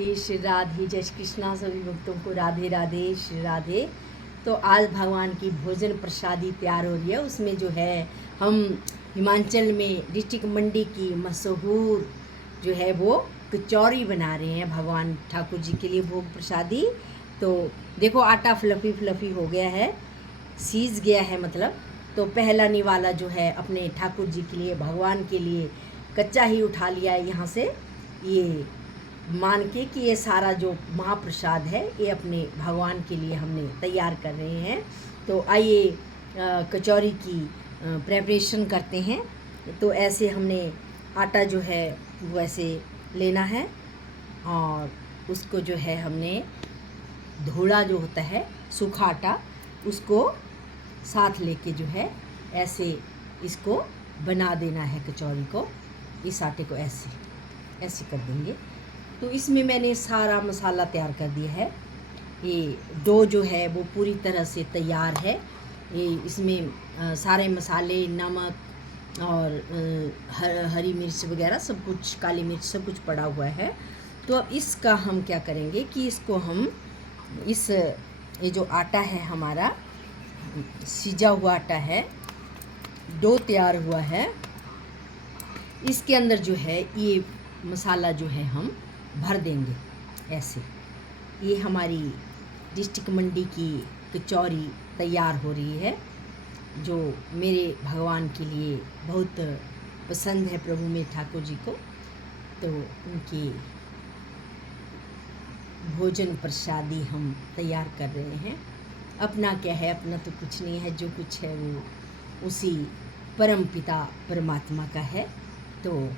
श्री राधे, जय श्री कृष्णा। सभी भक्तों को राधे राधे, श्री राधे। तो आज भगवान की भोजन प्रसादी तैयार हो रही है। उसमें जो है हम हिमाचल में डिस्ट्रिक्ट मंडी की मशहूर जो है वो कचौरी बना रहे हैं भगवान ठाकुर जी के लिए भोग प्रसादी। तो देखो आटा फ्लफी फ्लफी हो गया है, सीज गया है मतलब। तो पहला निवाला जो है अपने ठाकुर जी के लिए, भगवान के लिए कच्चा ही उठा लिया है यहाँ से, ये मान के कि ये सारा जो महाप्रसाद है ये अपने भगवान के लिए हमने तैयार कर रहे हैं। तो आइए कचौरी की प्रेपरेशन करते हैं। तो ऐसे हमने आटा जो है वो ऐसे लेना है और उसको जो है हमने धोड़ा जो होता है सूखा आटा उसको साथ लेके जो है ऐसे इसको बना देना है कचौरी को। इस आटे को ऐसे ऐसे कर देंगे। तो इसमें मैंने सारा मसाला तैयार कर दिया है। ये डो जो है वो पूरी तरह से तैयार है। ये इसमें सारे मसाले, नमक और हरी मिर्च वगैरह सब कुछ, काली मिर्च सब कुछ पड़ा हुआ है। तो अब इसका हम क्या करेंगे कि इसको हम ये जो आटा है हमारा सिजा हुआ आटा है, डो तैयार हुआ है, इसके अंदर जो है ये मसाला जो है हम भर देंगे ऐसे। ये हमारी डिस्ट्रिक्ट मंडी की कचौरी तैयार हो रही है जो मेरे भगवान के लिए बहुत पसंद है, प्रभु में ठाकुर जी को। तो उनकी भोजन प्रसादी हम तैयार कर रहे हैं। अपना क्या है, अपना तो कुछ नहीं है, जो कुछ है वो उसी परम पिता परमात्मा का है। तो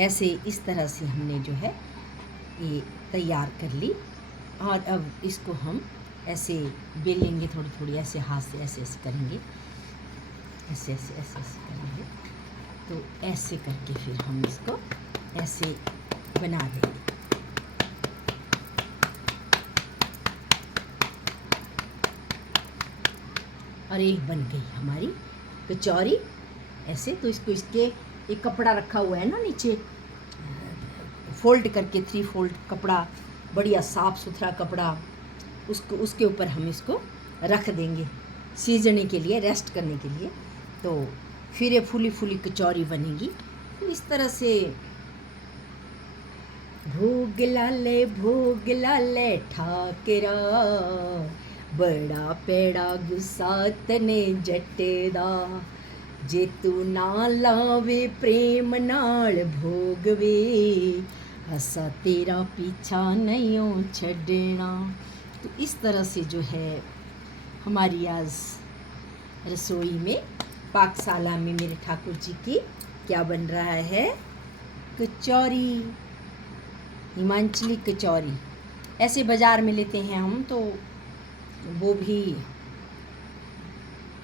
ऐसे इस तरह से हमने जो है ये तैयार कर ली और अब इसको हम ऐसे बेलेंगे, थोड़ी थोड़ी ऐसे हाथ से ऐसे ऐसे करेंगे, ऐसे ऐसे ऐसे ऐसे करेंगे। तो ऐसे करके फिर हम इसको ऐसे बना देंगे। और एक बन गई हमारी कचौरी ऐसे। तो इसको इसके एक कपड़ा रखा हुआ है ना नीचे, फोल्ड करके 3 फोल्ड कपड़ा, बढ़िया साफ़ सुथरा कपड़ा, उसके ऊपर हम इसको रख देंगे सीजने के लिए, रेस्ट करने के लिए। तो फिर ये फूली फूली कचौरी बनेगी। तो इस तरह से भोग लाले ठाकरा, बड़ा पेड़ा गुस्सा तने जट्टेदा, जे तू ना लावे प्रेम नाल भोगवे, हसा तेरा पीछा नहीं छड़ना। तो इस तरह से जो है हमारी आज रसोई में, पाकशाला में मेरे ठाकुर जी की क्या बन रहा है, कचौरी, हिमाचली कचौरी। ऐसे बाज़ार में लेते हैं हम, तो वो भी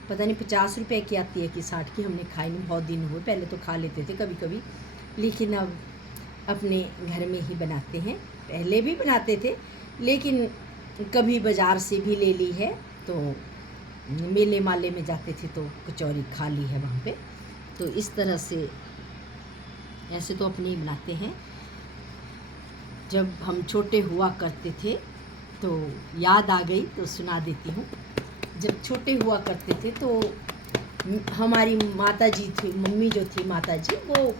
पता नहीं 50 रुपए की आती है कि 60 की। हमने खाई नहीं, बहुत दिन हुए, पहले तो खा लेते थे कभी कभी, लेकिन अब अपने घर में ही बनाते हैं। पहले भी बनाते थे लेकिन कभी बाज़ार से भी ले ली है। तो मेले माले में जाते थे तो कचौरी खा ली है वहाँ पे। तो इस तरह से ऐसे तो अपने ही बनाते हैं। जब हम छोटे हुआ करते थे तो याद आ गई तो सुना देती हूँ। जब छोटे हुआ करते थे तो हमारी माता जी थी, मम्मी जो थी माता जी, वो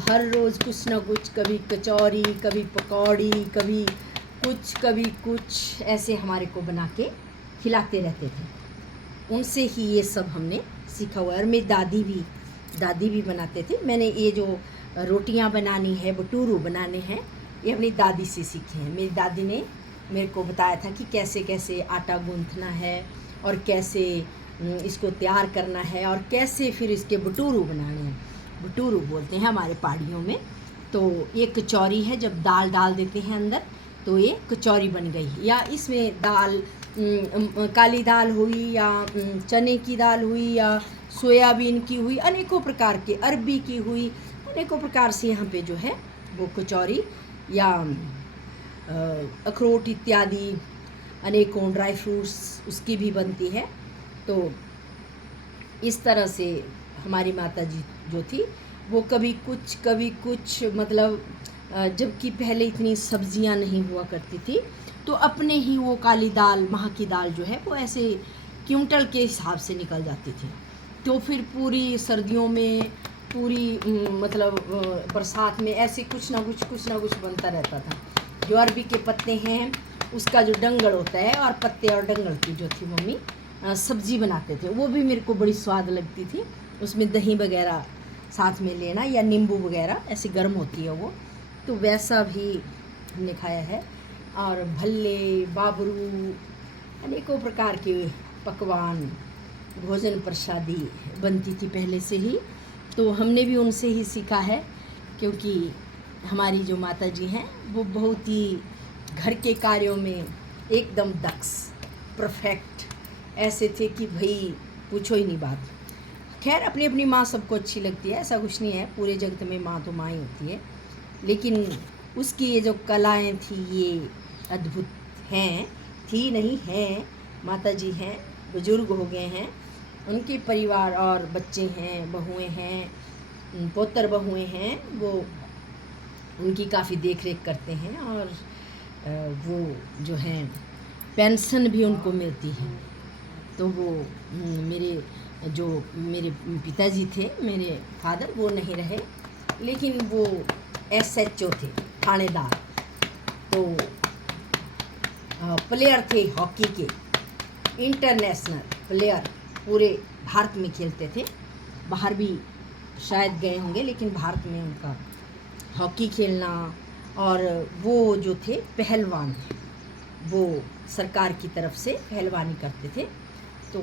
हर रोज़ कुछ ना कुछ, कभी कचौरी, कभी पकौड़ी, कभी कुछ ऐसे हमारे को बना के खिलाते रहते थे। उनसे ही ये सब हमने सीखा हुआ है। और मेरी दादी भी बनाते थे। मैंने ये जो रोटियां बनानी है, भटूरू बनाने हैं, ये अपनी दादी से सीखे हैं। मेरी दादी ने मेरे को बताया था कि कैसे कैसे आटा गूंथना है और कैसे इसको तैयार करना है और कैसे फिर इसके भटूरू बनाने हैं। भटूरू बोलते हैं हमारे पहाड़ियों में। तो ये कचौरी है, जब दाल डाल देते हैं अंदर तो ये कचौरी बन गई। या इसमें दाल, काली दाल हुई या चने की दाल हुई या सोयाबीन की हुई, अनेकों प्रकार के, अरबी की हुई, अनेकों प्रकार से यहाँ पे जो है वो कचौरी या अखरोट इत्यादि अनेकों ड्राई फ्रूट्स उसकी भी बनती है। तो इस तरह से हमारी माता जी जो थी वो कभी कुछ मतलब जबकि पहले इतनी सब्जियां नहीं हुआ करती थी, तो अपने ही वो काली दाल, महा की दाल जो है वो ऐसे क्विंटल के हिसाब से निकल जाती थी। तो फिर पूरी सर्दियों में, पूरी मतलब बरसात में ऐसे कुछ ना कुछ बनता रहता था। जो अरबी के पत्ते हैं उसका जो डंगल होता है, और पत्ते और डंगल की जो थी मम्मी सब्ज़ी बनाते थे, वो भी मेरे को बड़ी स्वाद लगती थी। उसमें दही वगैरह साथ में लेना, या नींबू वगैरह, ऐसी गर्म होती है वो, तो वैसा भी हमने खाया है। और भल्ले, बाबरू, अनेकों प्रकार के पकवान, भोजन प्रसादी बनती थी पहले से ही। तो हमने भी उनसे ही सीखा है, क्योंकि हमारी जो माता जी हैं वो बहुत ही घर के कार्यों में एकदम दक्ष, परफेक्ट ऐसे थे कि भाई पूछो ही नहीं बात। खैर, अपनी अपनी माँ सबको अच्छी लगती है, ऐसा कुछ नहीं है, पूरे जगत में माँ तो माँ ही होती है। लेकिन उसकी ये जो कलाएँ थी ये अद्भुत हैं, थी नहीं हैं। माता जी हैं, बुजुर्ग हो गए हैं, उनके परिवार और बच्चे हैं, बहुएं हैं, पोतर बहुएं हैं, वो उनकी काफ़ी देख रेख करते हैं। और वो जो हैं पेंशन भी उनको मिलती है। तो वो मेरे पिताजी थे, मेरे फादर, वो नहीं रहे, लेकिन वो SHO थे, थानेदार। तो प्लेयर थे हॉकी के, इंटरनेशनल प्लेयर, पूरे भारत में खेलते थे। बाहर भी शायद गए होंगे, लेकिन भारत में उनका हॉकी खेलना। और वो जो थे पहलवान थे, वो सरकार की तरफ से पहलवानी करते थे। तो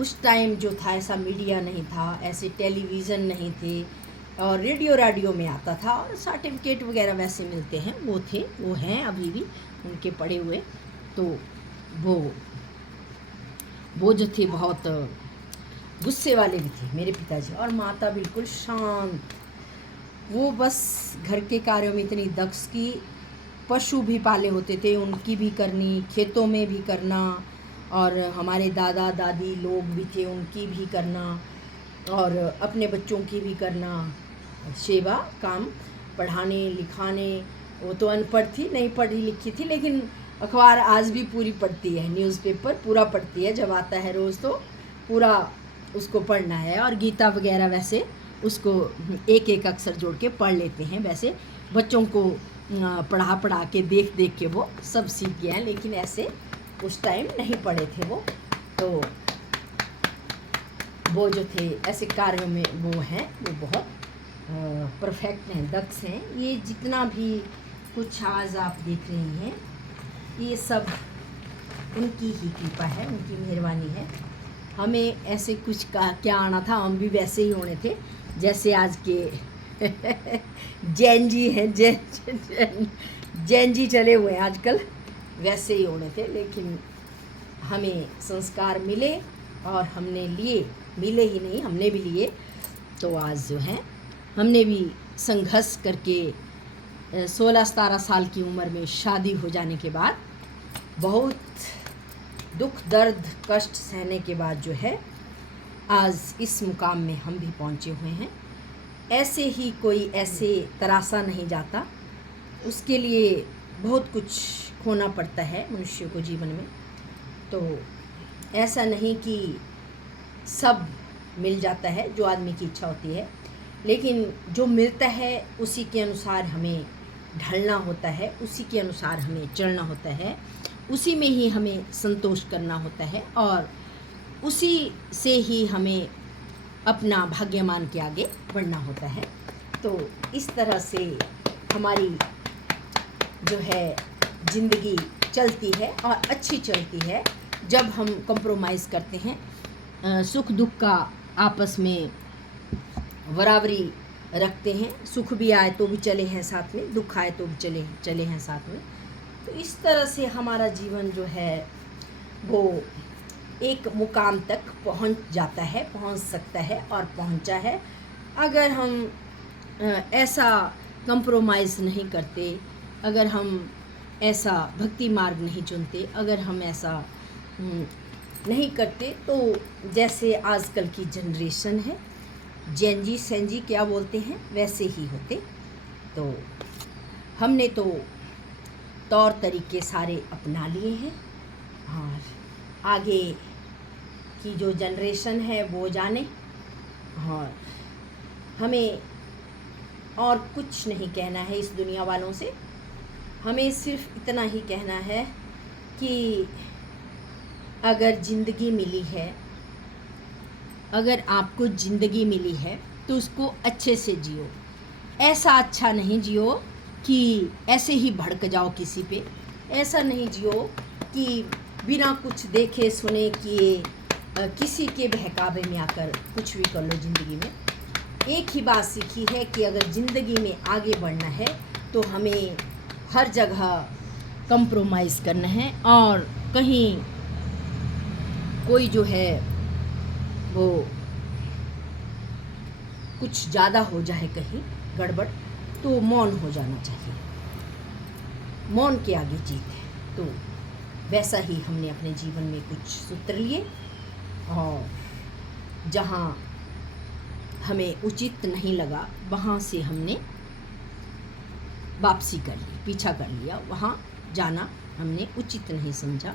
उस टाइम जो था, ऐसा मीडिया नहीं था, ऐसे टेलीविज़न नहीं थे, और रेडियो में आता था, और सर्टिफिकेट वगैरह वैसे मिलते हैं, वो थे, वो हैं अभी भी उनके पड़े हुए। तो वो जो थे बहुत गुस्से वाले भी थे मेरे पिताजी, और माता बिल्कुल शांत। वो बस घर के कार्यों में इतनी दक्ष की, पशु भी पाले होते थे, उनकी भी करनी, खेतों में भी करना, और हमारे दादा दादी लोग भी थे, उनकी भी करना, और अपने बच्चों की भी करना, सेवा काम, पढ़ाने लिखाने। वो तो अनपढ़ थी, नहीं पढ़ी लिखी थी, लेकिन अखबार आज भी पूरी पढ़ती है, न्यूज़पेपर पूरा पढ़ती है, जब आता है रोज़ तो पूरा उसको पढ़ना है। और गीता वगैरह वैसे उसको एक एक अक्षर जोड़ के पढ़ लेते हैं। वैसे बच्चों को पढ़ा के देख के वो सब सीख गए हैं, लेकिन ऐसे उस टाइम नहीं पढ़े थे वो। तो वो जो थे ऐसे कार्यों में वो हैं, वो बहुत परफेक्ट हैं, दक्ष हैं। ये जितना भी कुछ आज आप देख रहे हैं, ये सब उनकी ही कृपा है, उनकी मेहरबानी है। हमें ऐसे कुछ का क्या आना था, हम भी वैसे ही होने थे जैसे आज के जैन जी हैं, जैन जी चले हुए हैं आजकल, वैसे ही होने थे। लेकिन हमें संस्कार मिले, और हमने लिए, मिले ही नहीं, हमने भी लिए। तो आज जो है हमने भी संघर्ष करके 16-17 साल की उम्र में शादी हो जाने के बाद, बहुत दुख दर्द कष्ट सहने के बाद जो है आज इस मुकाम में हम भी पहुँचे हुए हैं। ऐसे ही कोई ऐसे तराशा नहीं जाता, उसके लिए बहुत कुछ खोना पड़ता है मनुष्य को जीवन में। तो ऐसा नहीं कि सब मिल जाता है जो आदमी की इच्छा होती है, लेकिन जो मिलता है उसी के अनुसार हमें ढलना होता है, उसी के अनुसार हमें चलना होता है, उसी में ही हमें संतोष करना होता है, और उसी से ही हमें अपना भाग्य मान के आगे बढ़ना होता है। तो इस तरह से हमारी जो है ज़िंदगी चलती है, और अच्छी चलती है जब हम कंप्रोमाइज़ करते हैं, सुख दुख का आपस में बराबरी रखते हैं। सुख भी आए तो भी चले हैं साथ में, दुख आए तो भी चले हैं साथ में। तो इस तरह से हमारा जीवन जो है वो एक मुकाम तक पहुंच जाता है, पहुंच सकता है, और पहुंचा है। अगर हम ऐसा कंप्रोमाइज़ नहीं करते, अगर हम ऐसा भक्ति मार्ग नहीं चुनते, अगर हम ऐसा नहीं करते, तो जैसे आजकल की जनरेशन है, जैन जी सेन जी क्या बोलते हैं, वैसे ही होते। तो हमने तो तौर तरीके सारे अपना लिए हैं और आगे की जो जनरेशन है वो जाने। और हमें और कुछ नहीं कहना है इस दुनिया वालों से, हमें सिर्फ इतना ही कहना है कि अगर ज़िंदगी मिली है, अगर आपको ज़िंदगी मिली है तो उसको अच्छे से जियो। ऐसा अच्छा नहीं जियो कि ऐसे ही भड़क जाओ किसी पे, ऐसा नहीं जियो कि बिना कुछ देखे सुने किए किसी के बहकावे में आकर कुछ भी कर लो ज़िंदगी में। एक ही बात सीखी है कि अगर ज़िंदगी में आगे बढ़ना है तो हमें हर जगह कंप्रोमाइज़ करना है, और कहीं कोई जो है वो कुछ ज़्यादा हो जाए कहीं गड़बड़ तो मौन हो जाना चाहिए। मौन के आगे जीत है। तो वैसा ही हमने अपने जीवन में कुछ सूत्र लिए और जहाँ हमें उचित नहीं लगा वहाँ से हमने वापसी कर ली, पीछा कर लिया। वहाँ जाना हमने उचित नहीं समझा,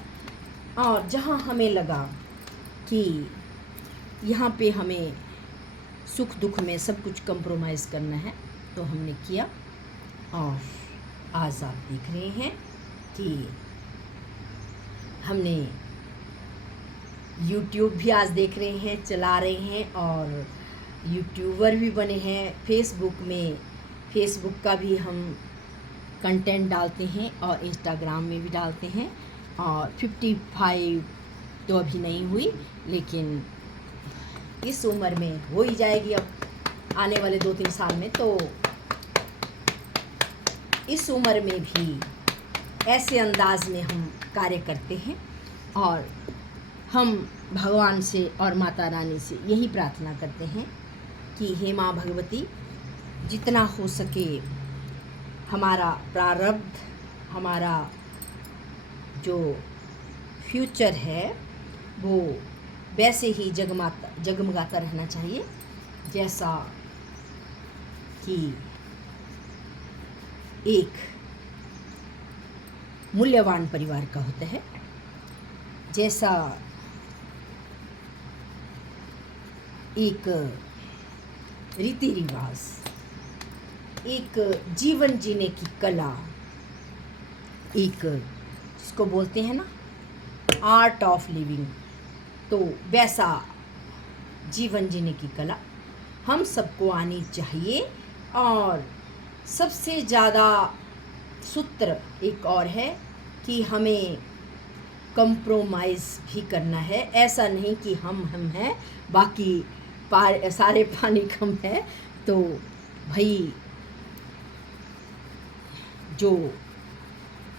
और जहाँ हमें लगा कि यहाँ पे हमें सुख दुख में सब कुछ कंप्रोमाइज़ करना है तो हमने किया। और आज आप देख रहे हैं कि हमने यूट्यूब भी आज देख रहे हैं, चला रहे हैं, और यूट्यूबर भी बने हैं। फेसबुक का भी हम कंटेंट डालते हैं और इंस्टाग्राम में भी डालते हैं। और 55 तो अभी नहीं हुई, लेकिन इस उम्र में हो ही जाएगी अब आने वाले 2-3 साल में। तो इस उम्र में भी ऐसे अंदाज में हम कार्य करते हैं, और हम भगवान से और माता रानी से यही प्रार्थना करते हैं कि हे माँ भगवती, जितना हो सके हमारा प्रारब्ध, हमारा जो फ्यूचर है वो वैसे ही जगमगाता रहना चाहिए जैसा कि एक मूल्यवान परिवार का होता है, जैसा एक रीति रिवाज, एक जीवन जीने की कला, एक जिसको बोलते हैं ना आर्ट ऑफ लिविंग, तो वैसा जीवन जीने की कला हम सबको आनी चाहिए। और सबसे ज़्यादा सूत्र एक और है कि हमें कंप्रोमाइज़ भी करना है। ऐसा नहीं कि हम हैं बाकी सारे पानी कम है। तो भाई जो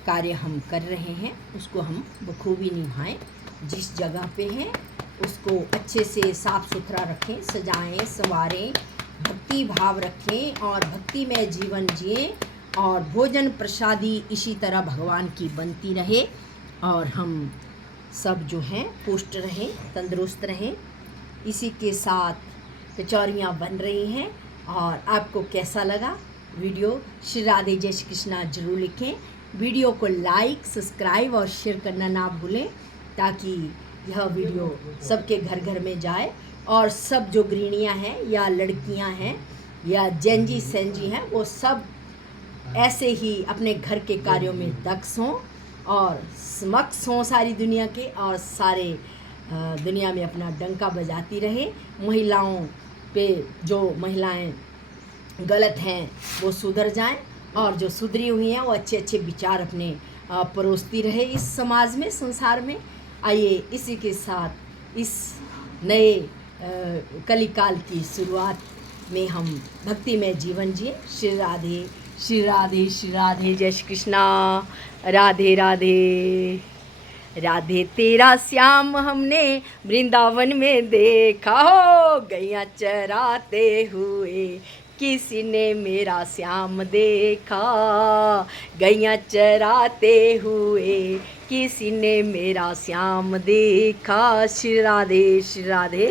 कार्य हम कर रहे हैं उसको हम बखूबी निभाएं। जिस जगह पे हैं उसको अच्छे से साफ़ सुथरा रखें, सजाएं, संवारें, भक्ति भाव रखें और भक्ति में जीवन जिएं, और भोजन प्रसादी इसी तरह भगवान की बनती रहे, और हम सब जो हैं पुष्ट रहें, तंदुरुस्त रहें। इसी के साथ कचौरियाँ बन रही हैं। और आपको कैसा लगा वीडियो? श्री राधे जय श्री कृष्णा जरूर लिखें। वीडियो को लाइक, सब्सक्राइब और शेयर करना ना भूलें, ताकि यह वीडियो सबके घर घर में जाए, और सब जो गृहिणियाँ हैं या लड़कियाँ हैं या जेंजी सेंजी हैं वो सब ऐसे ही अपने घर के कार्यों में दक्ष हों और समक्ष हों सारी दुनिया के, और सारे दुनिया में अपना डंका बजाती रहे। महिलाओं पे जो महिलाएं गलत हैं वो सुधर जाएं, और जो सुधरी हुई हैं वो अच्छे अच्छे विचार अपने परोसती रहे इस समाज में, संसार में। आइए इसी के साथ इस नए कलिकाल की शुरुआत में हम भक्ति में जीवन जिए। श्री राधे श्री राधे श्री राधे, जय श्री कृष्णा। राधे राधे राधे। तेरा श्याम हमने वृंदावन में देखा हो, गैया चराते हुए किसी ने मेरा श्याम देखा, गैया चराते हुए किसी ने मेरा श्याम देखा। श्री राधे श्री राधे।